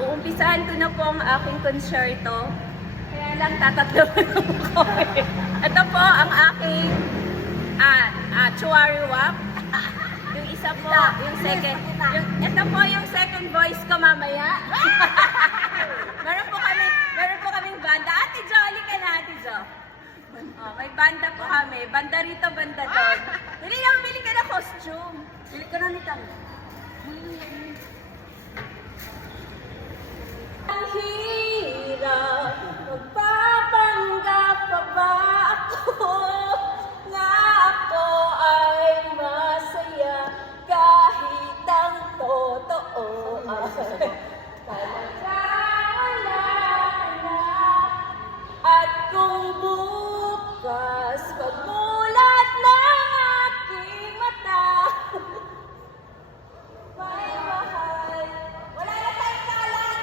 Uumpisahan ko na po ang aking konsyerto. Kaya lang tatatlo ko. Ito po ang aking Chuariwap. Yung isa po, yung second. Ito po yung second voice ko mamaya. meron po kaming banda. Ate Jo, halika na, Ate Jo. May banda po kami. Banda rito, banda doon. Bili ka na costume. Bili ka na nitang. Ang hirap, magpapanggap pa ba ako na ako ay masaya kahit ang totoo ay talaga wala na. At kung bukas pagmulat ng aking mata may mahal, wala na tayong talan.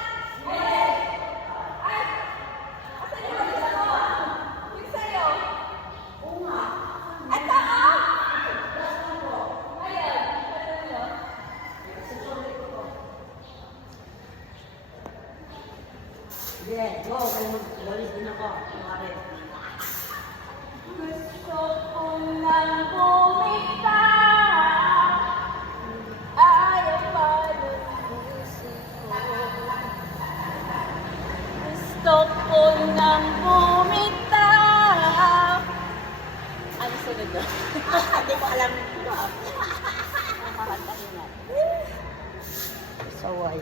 Asan yung isa ko? Yung sa'yo? Oo nga. Ito Ayan, ito nyo. Sige, go. Walis din ako. Gusto ko nang bumitaw, ayaw pa ng puso ko. Gusto ko nang bumitaw. Ano sunod doon? Hindi ko alam ito. Makakantahin na. Saway.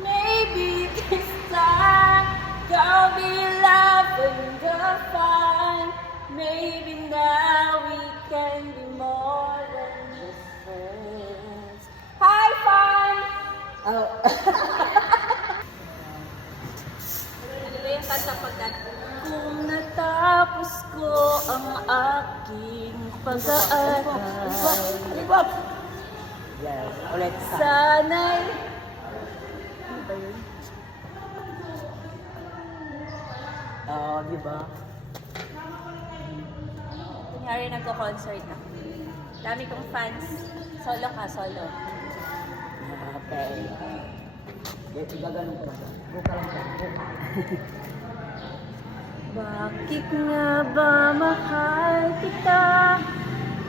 Maybe this time there'll be love and the fun. Maybe now we can be more than just friends. Hi, fun! Oh. Ano ba yung kanta pagkat? Kung natapos ko ang aking pag-aaral, Yes, ulit sa. sana'y... Ano ba yun? Oo, di ba? Kunyari nagko-concert na. Dami kong fans. Solo ka, solo. Okay. Dito gaganon ko lang. Buka lang ka. Buka. Bakit nga ba mahal kita?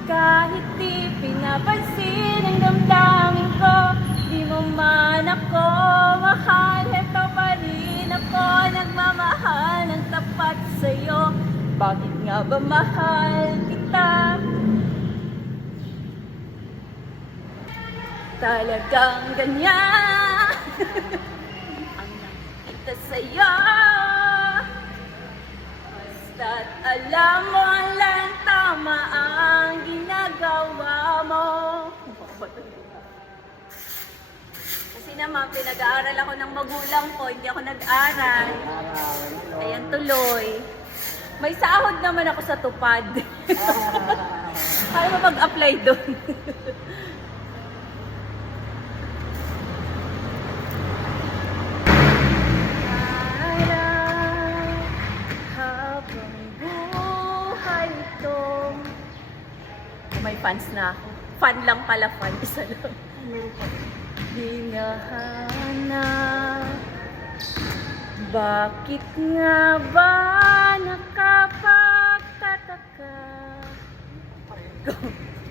Kahit di pinapansin ang damdamin ko, di mo man ako mahal. Ito pa rin ako nagmamahal ng tapat sa'yo. Bakit nga ba mahal kita? Talagang ganyan ang nakita sa'yo. Basta't alam mo lang tama ang ginagawa mo. Kasi naman, pinag-aaral ako ng magulang ko, hindi ako nag-aral. Ayan tuloy. May sahod naman ako sa tupad. Kaya mo mag-apply doon. Habang buhay ito. May fans na ako. Fan lang pala, fan. Isa lang. Di nga hanap. Bakit nga ba nakapagtataka?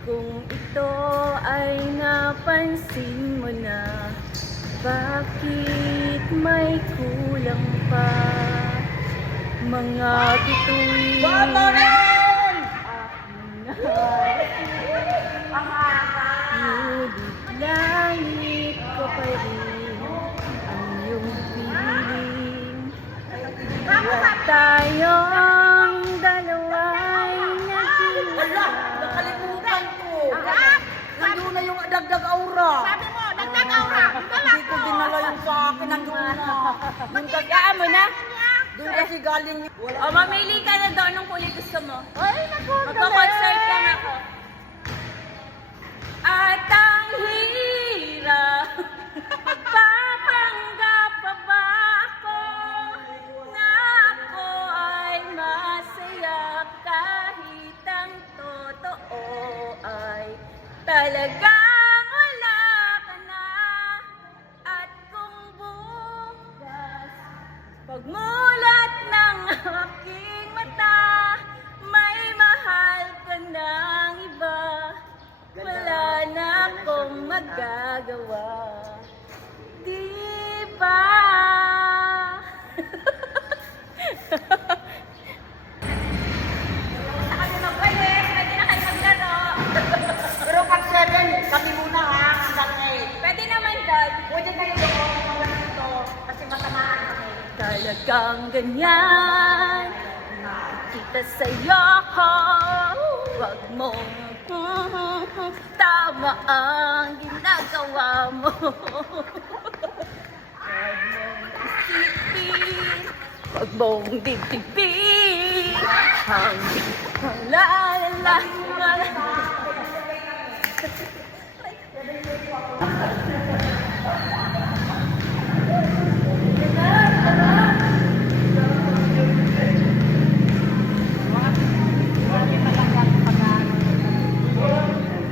Kung ito ay napansin mo na, bakit may kulang pa? Mga bituin ngunit langit ko pa rin ang iyong piling. Tayong dalawa'y nag-iisa. Nakalimutan ko. Nandun na yung dagdag aura. Sabi mo, dagdag aura. Hindi ko dinala yung sa akin. Nandun na. Magkakayaan mo na? Doon kasi galing. O, mamili ka na doon ng kulay gusto mo. Ay, naku. Magko-concert lang ako. At ang hirap, magpapanggap pa ba ako na ako ay masaya kahit ang totoo ay talagang wala ka na. At kung Pagmulat ng aking mata, may mahal ka ng iba. Wala na akong magagawa. Di ba? Sa kami magpalit, pwede na kayo maglaro. Pero pag 7, kami muna ha, hanggang 8. Pwede naman, Dad. Pwede kayo doon, mawala dito, kasi matamaan kami. Talagang ganyan kita sa'yo. Huwag mong tama ang ginagawa mo. Huwag mong isipin, huwag mong dibdibin. La la la la.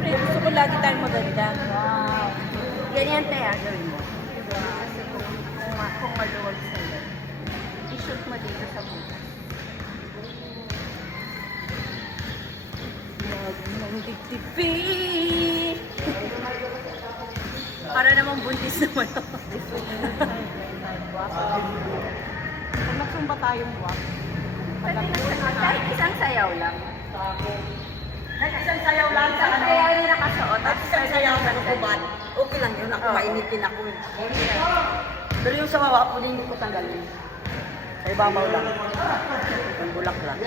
Gusto ko lagi tayong maganda. Wow. Ganyan tayo, gawin mo. Kasi kung maluwag sa'yo, i-shoot mo dito sa butas. Huwag mong dibdibin. Para namang buntis naman ako. Kung nagsumba tayong buwak, Kahit isang sayaw lang. isang sayaw lang sa Isang sayaw yung nakasuot. At isang sayaw sa lukubad, okay lang yun. Ako mainitin ako. Pero yung sa baba, pwede ko tanggalin. Sa ibabaw lang. Yung bulak lang.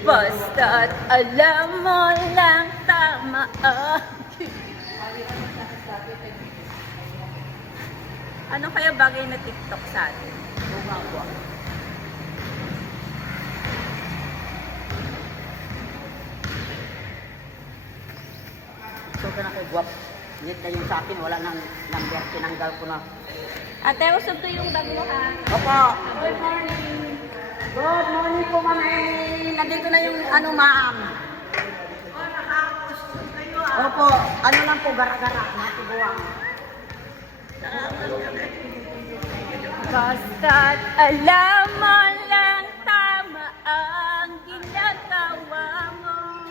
Basta't alam mo lang tama ang ano kaya bagay na TikTok sa atin? Gumagawa. So ka na kay Guwap. Hindi kayo sa akin, wala nang number. Tinanggal ko na. Ate, usap to yung bag mo ha. Opo. Good morning. Good morning po, ma'am. Nandito na yung ano, ma'am. Opo. Ano lang po, gara-gara. Matiguang. Basta't alam mo lang tama ang ginagawa mo.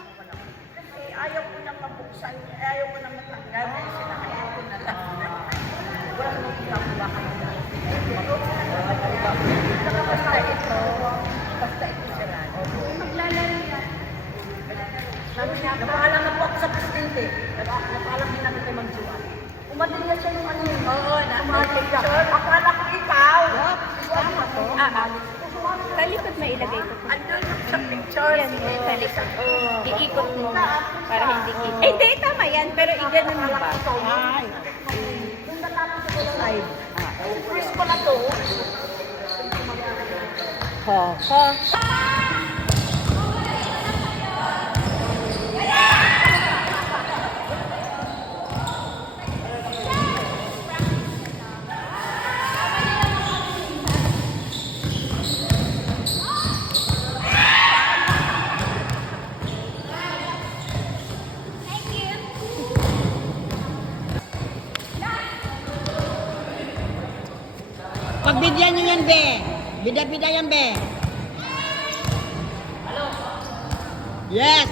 Kasi ayaw ko nang mabuksan. Ayaw ko nang matanggal. Ay, sinakain ko na lang. Wala nang ginagawa kayo. Basta ito. Basta ito sila. Maglalaro yan. Napaalam na po ako sa presidente. Napaalam din namin kay Magjuan. Umating na siya yung ano yun. Oo, Umating ka. Akala ko ikaw. Tama to. Sa likod may ilagay ko. Andun yung sa picture. Yan, sa likod. Iikot mo para hindi kita. Eh, hindi, tama yan. Pero i-ganon mo ba? Ay. Yung natapos ko yung live. Freeze ko na to. Ha, ha. Pagbigyan niyo yan, be. Bida-bida yan, be. Yes.